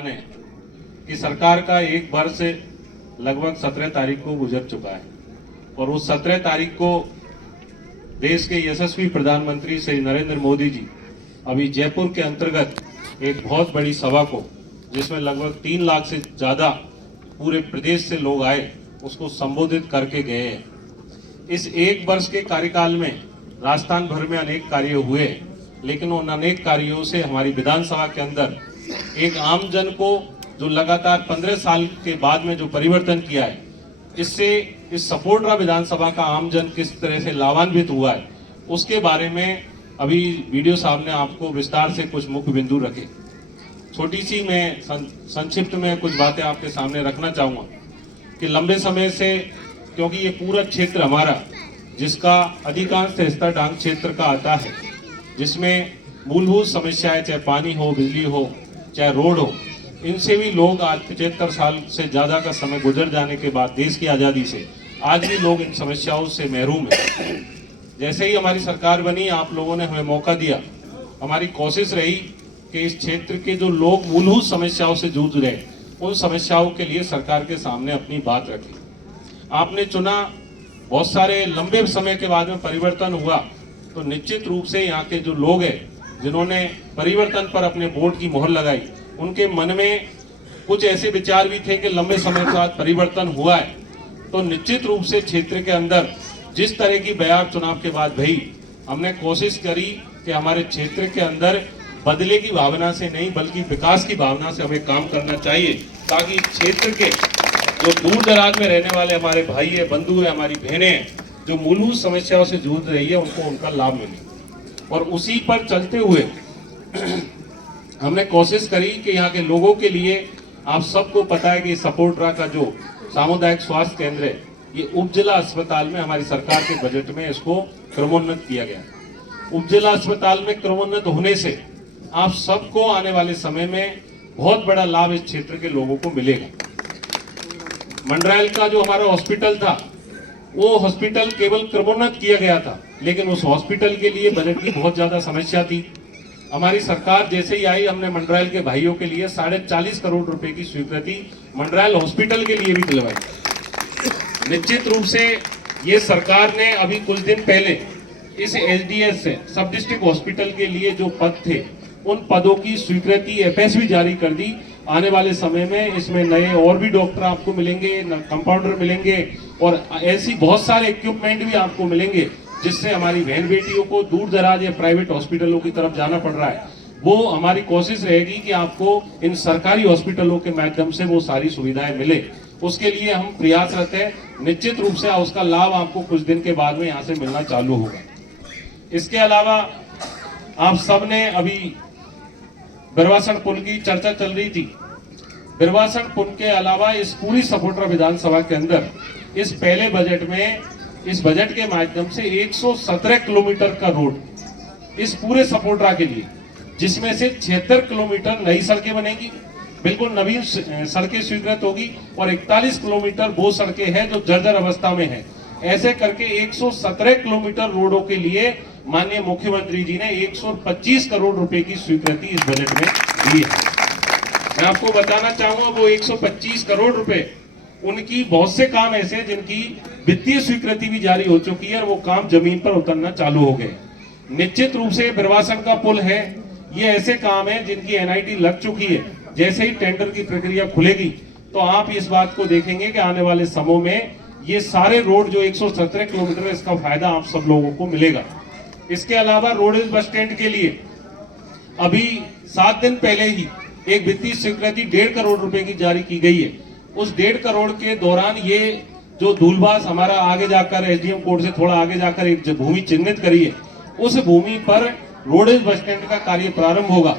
ने कि सरकार का एक वर्ष से लगभग 17 तारीख को गुजर चुका है और उस 17 तारीख को देश के यशस्वी प्रधानमंत्री श्री नरेंद्र मोदी जी अभी जयपुर के अंतर्गत एक बहुत बड़ी सभा को, जिसमें लगभग 3 लाख से ज़्यादा पूरे प्रदेश से लोग आए, उसको संबोधित करके गए हैं। इस एक वर्ष के कार्यकाल में राजस्थान भर में अनेक कार्य हुए, लेकिन उन अनेक कार्यों से हमारी विधानसभा के अंदर एक आम जन को जो लगातार 15 साल के बाद में जो परिवर्तन किया है, इससे इस सपोटरा विधानसभा का आम जन किस तरह से लाभान्वित हुआ है, उसके बारे में अभी वीडियो साहब ने आपको विस्तार से कुछ मुख्य बिंदु रखे। छोटी सी मैं संक्षिप्त में कुछ बातें आपके सामने रखना चाहूँगा कि लंबे समय से, क्योंकि ये पूरा क्षेत्र हमारा, जिसका अधिकांश हिस्सा डांग क्षेत्र का आता है, जिसमें मूलभूत समस्याएं चाहे पानी हो, बिजली हो, चाहे रोड हो, इनसे भी लोग आज 75 साल से ज़्यादा का समय गुजर जाने के बाद देश की आज़ादी से आज भी लोग इन समस्याओं से महरूम हैं। जैसे ही हमारी सरकार बनी, आप लोगों ने हमें मौका दिया, हमारी कोशिश रही कि इस क्षेत्र के जो लोग मूलभूत समस्याओं से जूझ रहे हैं, उन समस्याओं के लिए सरकार के सामने अपनी बात रखी। आपने चुना, बहुत सारे लंबे समय के बाद में परिवर्तन हुआ, तो निश्चित रूप से यहाँ के जो लोग हैं जिन्होंने परिवर्तन पर अपने वोट की मोहर लगाई, उनके मन में कुछ ऐसे विचार भी थे कि लंबे समय के बाद परिवर्तन हुआ है, तो निश्चित रूप से क्षेत्र के अंदर जिस तरह की बयार चुनाव के बाद भई, हमने कोशिश करी कि हमारे क्षेत्र के अंदर बदले की भावना से नहीं बल्कि विकास की भावना से हमें काम करना चाहिए, ताकि क्षेत्र के जो दूर दराज में रहने वाले हमारे भाई है, बंधु है, हमारी बहनें हैं, जो मूलभूत समस्याओं से जूझ रही है, उनको उनका लाभ मिले। और उसी पर चलते हुए हमने कोशिश करी कि यहाँ के लोगों के लिए, आप सबको पता है कि सपोटरा का जो सामुदायिक स्वास्थ्य केंद्र है, ये उपजिला अस्पताल में हमारी सरकार के बजट में इसको क्रमोन्नत किया गया। उपजिला अस्पताल में क्रमोन्नत होने से आप सबको आने वाले समय में बहुत बड़ा लाभ इस क्षेत्र के लोगों को मिलेगा। मंडरायल का जो हमारा हॉस्पिटल था, वो हॉस्पिटल केवल क्रमोन्नत किया गया था, लेकिन उस हॉस्पिटल के लिए बजट की बहुत ज्यादा समस्या थी। हमारी सरकार जैसे ही आई, हमने मंडरायल के भाइयों के लिए 40.5 करोड़ रुपए की स्वीकृति मंडरायल हॉस्पिटल के लिए भी दिलवाई। निश्चित रूप से ये सरकार ने अभी कुछ दिन पहले इस एसडीएस से सब डिस्ट्रिक्ट हॉस्पिटल के लिए जो पद थे, उन पदों की स्वीकृति एफएस भी जारी कर दी। आने वाले समय में इसमें नए और भी डॉक्टर आपको मिलेंगे, कंपाउंडर मिलेंगे और ऐसी बहुत सारे इक्विपमेंट भी आपको मिलेंगे, जिससे हमारी बहन बेटियों को दूर दराज या प्राइवेट हॉस्पिटलों की तरफ जाना पड़ रहा है, वो हमारी कोशिश रहेगी कि आपको इन सरकारी हॉस्पिटलों के माध्यम से वो सारी सुविधाएं मिले। उसके लिए हम प्रयासरत हैं। निश्चित रूप से उसका लाभ आपको कुछ दिन के बाद में यहाँ से मिलना चालू होगा। इसके अलावा आप सब ने अभी बिरवासण पुल की चर्चा चल रही थी। बिरवासण पुल के अलावा इस पूरी सपोटरा विधानसभा के अंदर इस पहले बजट में, इस बजट के माध्यम से 117 किलोमीटर का रोड इस पूरे सपोटरा के लिए, जिसमें से 76 किलोमीटर नई सड़कें बनेंगी, बिल्कुल नवीन सड़कें स्वीकृत होगी, और 41 किलोमीटर वो सड़कें हैं जो जर्जर अवस्था में है। ऐसे करके 117 किलोमीटर रोडों के लिए माननीय मुख्यमंत्री जी ने 125 करोड़ रुपए की स्वीकृति इस बजट में दी है। मैं आपको बताना चाहूंगा, वो 125 करोड़ रुपए, उनकी बहुत से काम ऐसे हैं जिनकी वित्तीय स्वीकृति भी जारी हो चुकी है और वो काम जमीन पर उतरना चालू हो गए। निश्चित रूप से बिरवासण का पुल है, ये ऐसे काम है जिनकी एनआईटी लग चुकी है। जैसे ही टेंडर की प्रक्रिया खुलेगी, तो आप इस बात को देखेंगे कि आने वाले समय में ये सारे रोड जो 117 किलोमीटर है, इसका फायदा आप सब लोगों को मिलेगा। इसके अलावा रोडवेज बस स्टैंड के लिए अभी 7 दिन पहले ही एक वित्तीय स्वीकृति 1.5 करोड़ रुपए की जारी की गई है। उस 1.5 करोड़ के दौरान ये जो धूलबास हमारा आगे जाकर एसडीएम कोर्ट से थोड़ा आगे जाकर एक भूमि चिन्हित करी है, उस भूमि पर रोडवेज बस स्टैंड का कार्य प्रारंभ होगा।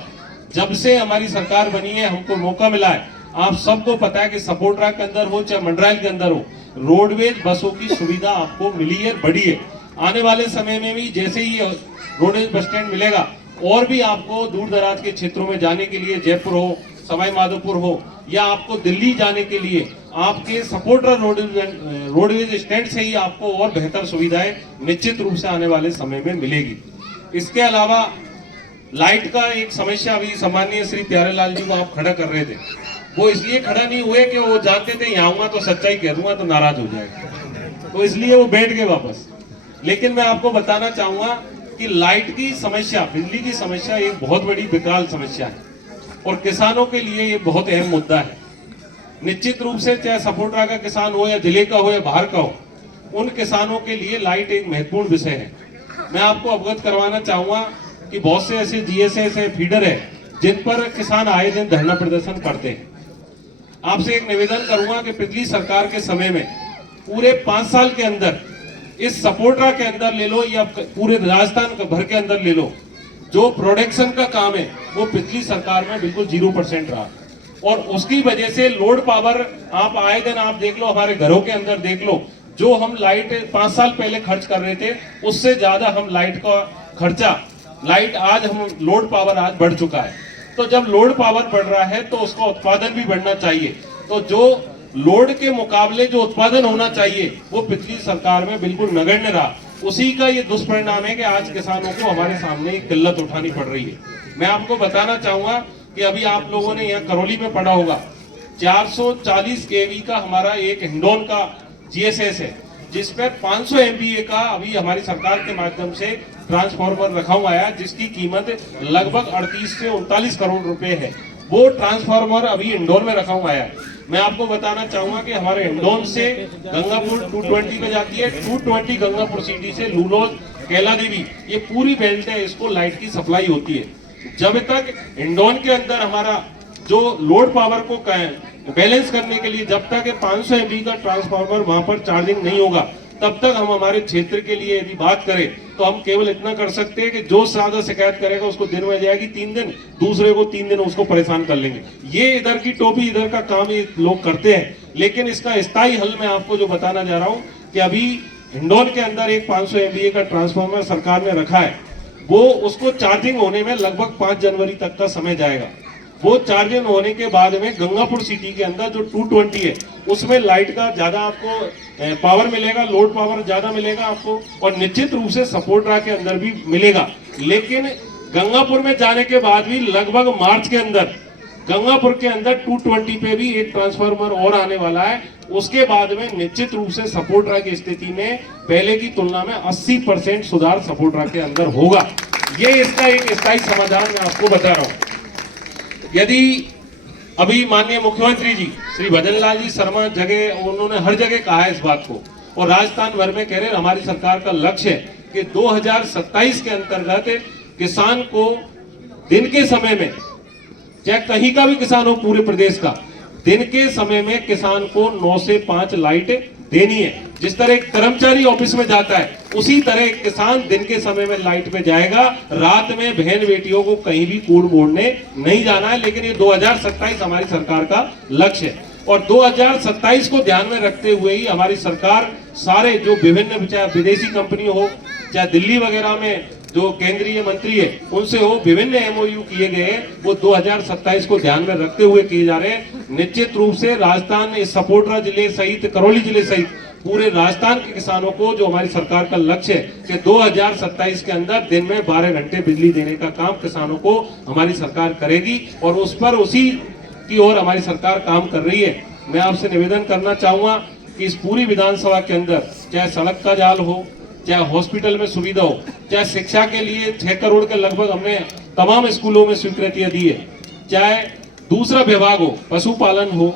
जब से हमारी सरकार बनी है, हमको मौका मिला है, आप सबको पता है कि सपोटरा के अंदर हो चाहे मंडरायल के अंदर हो, रोडवेज बसों की सुविधा आपको मिली है, बढ़ी है। आने वाले समय में भी जैसे ही रोडवेज बस स्टैंड मिलेगा, और भी आपको दूर दराज के क्षेत्रों में जाने के लिए, जयपुर हो, सवाई माधोपुर हो, या आपको दिल्ली जाने के लिए आपके सपोटरा रोडवेज स्टैंड से ही आपको और बेहतर सुविधाएं निश्चित रूप से आने वाले समय में मिलेगी। इसके अलावा लाइट का एक समस्या अभी सम्माननीय श्री प्यारेलाल जी को आप खड़ा कर रहे थे, वो इसलिए खड़ा नहीं हुए कि वो जानते थे यहाँ आऊंगा तो सच्चाई कह दूंगा तो नाराज हो जाएगा, तो इसलिए वो बैठ गए वापस। लेकिन मैं आपको बताना चाहूंगा कि लाइट की समस्या, बिजली की समस्या एक बहुत बड़ी विकराल समस्या है और किसानों के लिए ये बहुत अहम मुद्दा है। निश्चित रूप से चाहे सपोर्टरा का किसान हो या जिले का हो या बाहर का हो, उन किसानों के लिए लाइट एक महत्वपूर्ण विषय है। मैं आपको अवगत करवाना चाहूंगा कि बहुत से ऐसे जीएसएस है, फीडर है, जिन पर किसान आए दिन धरना प्रदर्शन करते हैं। आपसे एक निवेदन करूंगा कि पिछली सरकार के समय में पूरे 5 साल के अंदर इस सपोर्टरा के अंदर ले लो या पूरे राजस्थान भर के अंदर ले लो, जो प्रोडक्शन का काम है वो पिछली सरकार में बिल्कुल 0% रहा और उसकी वजह से लोड पावर आप आए दिन आप देख लो, हमारे घरों के अंदर देख लो, जो हम लाइट 5 साल पहले खर्च कर रहे थे उससे ज्यादा हम लाइट का खर्चा, लाइट आज हम लोड पावर आज बढ़ चुका है। तो जब लोड पावर बढ़ रहा है तो उसका उत्पादन भी बढ़ना चाहिए। तो जो लोड के मुकाबले जो उत्पादन होना चाहिए वो पिछली सरकार में बिल्कुल नगण्य रहा। उसी का ये दुष्परिणाम है कि आज किसानों को हमारे सामने एक किल्लत उठानी पड़ रही है। मैं आपको बताना चाहूंगा कि अभी आप लोगों ने यहाँ करौली में पढ़ा होगा, 440 केवी का हमारा एक हिंडोन का जीएसएस है, जिस पर 500 MVA का अभी हमारी सरकार के माध्यम से ट्रांसफार्मर रखा हुआ है, जिसकी कीमत लगभग 38 से 39 करोड़ रुपए है। वो ट्रांसफार्मर अभी इंदौर में रखा हुआ है। मैं आपको बताना चाहूंगा कि हमारे इंदौर से गंगापुर 220 पे जाती है, 220 गंगापुर सिटी से लूलोज, कैला देवी, ये पूरी बेल्ट है, इसको लाइट की सप्लाई होती है। जब तक इंदौर के अंदर हमारा जो लोड पावर को बैलेंस करने के लिए जब तक 500 MVA का ट्रांसफार्मर वहां पर चार्जिंग नहीं होगा, तब तक हम हमारे क्षेत्र के लिए यदि बात करें तो हम केवल इतना कर सकते हैं कि जो ज्यादा शिकायत करेगा उसको दिन में जाएगी 3 दिन, दूसरे को 3 दिन उसको परेशान कर लेंगे। ये इधर की टोपी इधर का काम ये लोग करते हैं। लेकिन इसका स्थायी हल मैं आपको जो बताना जा रहा हूं कि अभी हिंडौन के अंदर एक 500 MVA का ट्रांसफार्मर सरकार ने रखा है, वो उसको चार्जिंग होने में लगभग 5 जनवरी तक का समय जाएगा। वो चार्जिंग होने के बाद में गंगापुर सिटी के अंदर जो 220 है उसमें लाइट का ज्यादा आपको पावर मिलेगा, लोड पावर ज्यादा मिलेगा आपको, और निश्चित रूप से सपोर्टरा के अंदर भी मिलेगा। लेकिन गंगापुर में जाने के बाद भी लगभग मार्च के अंदर गंगापुर के अंदर 220 पे भी एक ट्रांसफार्मर और आने वाला है। उसके बाद में निश्चित रूप से सपोर्टरा की स्थिति में पहले की तुलना में 80% सुधार सपोर्टरा के अंदर होगा। ये इसका एक स्थायी समाधान मैं आपको बता रहा हूँ। यदि अभी माननीय मुख्यमंत्री जी श्री भजनलाल जी शर्मा जगह, उन्होंने हर जगह कहा है इस बात को, और राजस्थान भर में कह रहे हैं हमारी सरकार का लक्ष्य है कि 2027 के अंतर्गत किसान को दिन के समय में, चाहे कहीं का भी किसान हो पूरे प्रदेश का, दिन के समय में किसान को 9 से 5 लाइट देनी है। जिस तरह एक कर्मचारी ऑफिस में जाता है उसी तरह एक किसान दिन के समय में लाइट पे जाएगा। रात में बहन बेटियों को कहीं भी कूड़ मोड़ने नहीं जाना है। लेकिन ये 2027 हमारी सरकार का लक्ष्य है और 2027 को ध्यान में रखते हुए ही हमारी सरकार सारे जो विभिन्न, चाहे विदेशी कंपनी हो, चाहे दिल्ली वगैरह में जो केंद्रीय मंत्री है उनसे हो, विभिन्न MOU किए गए, वो 2027 को ध्यान में रखते हुए किए जा रहे हैं। निश्चित रूप से राजस्थान, इस सपोर्टरा जिले सहित, करौली जिले सहित पूरे राजस्थान के किसानों को जो हमारी सरकार का लक्ष्य है कि 2027 के अंदर दिन में 12 घंटे बिजली देने का काम किसानों को हमारी सरकार करेगी और उस पर, उसी की ओर हमारी सरकार काम कर रही है। मैं आपसे निवेदन करना चाहूंगा कि इस पूरी विधानसभा के अंदर चाहे सड़क का जाल हो, चाहे हॉस्पिटल में सुविधा हो, चाहे शिक्षा के लिए 6 करोड़ के लगभग हमने तमाम स्कूलों में स्वीकृतियां दी है, चाहे दूसरा विभाग हो, पशुपालन हो,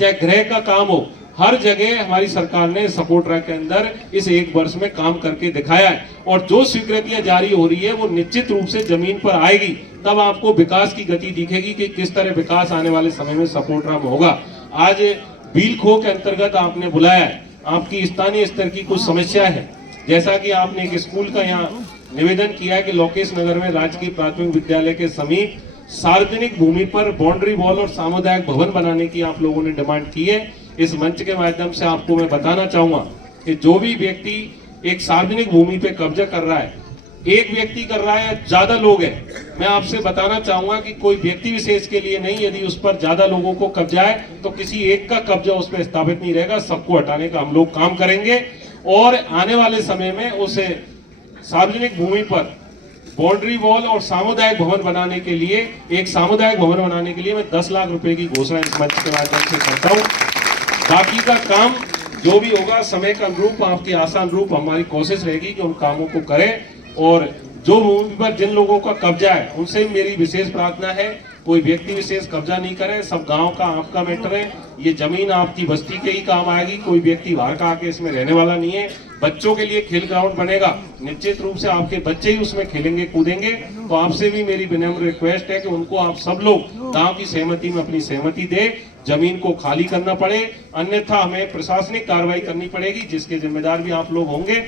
चाहे गृह का काम हो, हर जगह हमारी सरकार ने सपोर्टरा के अंदर इस 1 वर्ष में काम करके दिखाया है। और जो स्वीकृतियां जारी हो रही है वो निश्चित रूप से जमीन पर आएगी, तब आपको विकास की गति दिखेगी कि किस तरह विकास आने वाले समय में सपोर्टरा में होगा। आज बील खो के अंतर्गत आपने बुलाया है, आपकी स्थानीय स्तर की कुछ समस्या है, जैसा कि आपने एक स्कूल का यहाँ निवेदन किया है कि लोकेश नगर में राजकीय प्राथमिक विद्यालय के समीप सार्वजनिक भूमि पर बाउंड्री वॉल और सामुदायिक भवन बनाने की आप लोगों ने डिमांड की है। इस मंच के माध्यम से आपको मैं बताना चाहूंगा कि जो भी व्यक्ति एक सार्वजनिक भूमि पे कब्जा कर रहा है, एक व्यक्ति कर रहा है या ज्यादा लोग हैं, मैं आपसे बताना चाहूंगा कि कोई व्यक्ति विशेष के लिए नहीं, यदि उस पर ज्यादा लोगों को कब्जा है तो किसी एक का कब्जा उस पर स्थापित नहीं रहेगा, सबको हटाने का हम लोग काम करेंगे। और आने वाले समय में उस सार्वजनिक भूमि पर बाउंड्री वॉल और सामुदायिक भवन बनाने के लिए, एक सामुदायिक भवन बनाने के लिए मैं 10 लाख रुपए की घोषणा इस मंच के माध्यम से करता हूं। बाकी का काम जो भी होगा समय का अनुरूप, आपके आसान रूप, हमारी कोशिश रहेगी कि उन कामों को करें। और जो भूमि पर जिन लोगों का कब्जा है उनसे मेरी विशेष प्रार्थना है, कोई व्यक्ति विशेष कब्जा नहीं करे, सब गांव का आपका मैटर है। ये जमीन आपकी बस्ती के ही काम आएगी, कोई व्यक्ति बाहर का आके इसमें रहने वाला नहीं है। बच्चों के लिए खेल ग्राउंड बनेगा, निश्चित रूप से आपके बच्चे ही उसमें खेलेंगे कूदेंगे। तो आपसे भी मेरी विनम्र रिक्वेस्ट है कि उनको आप सब लोग गांव की सहमति में अपनी सहमति दे, जमीन को खाली करना पड़े, अन्यथा हमें प्रशासनिक कार्रवाई करनी पड़ेगी जिसके जिम्मेदार भी आप लोग होंगे।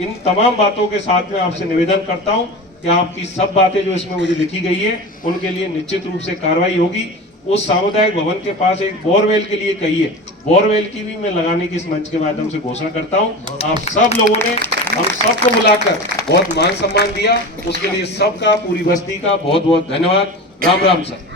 इन तमाम बातों के साथ में आपसे निवेदन करता हूं कि आपकी सब बातें जो इसमें मुझे लिखी गई है उनके लिए निश्चित रूप से कार्रवाई होगी। उस सामुदायिक भवन के पास एक बोरवेल के लिए कहिए, बोरवेल की भी मैं लगाने की इस मंच के माध्यम से घोषणा करता हूं। आप सब लोगों ने हम सबको बुलाकर बहुत मान सम्मान दिया, उसके लिए सबका, पूरी बस्ती का बहुत बहुत धन्यवाद। राम राम सर।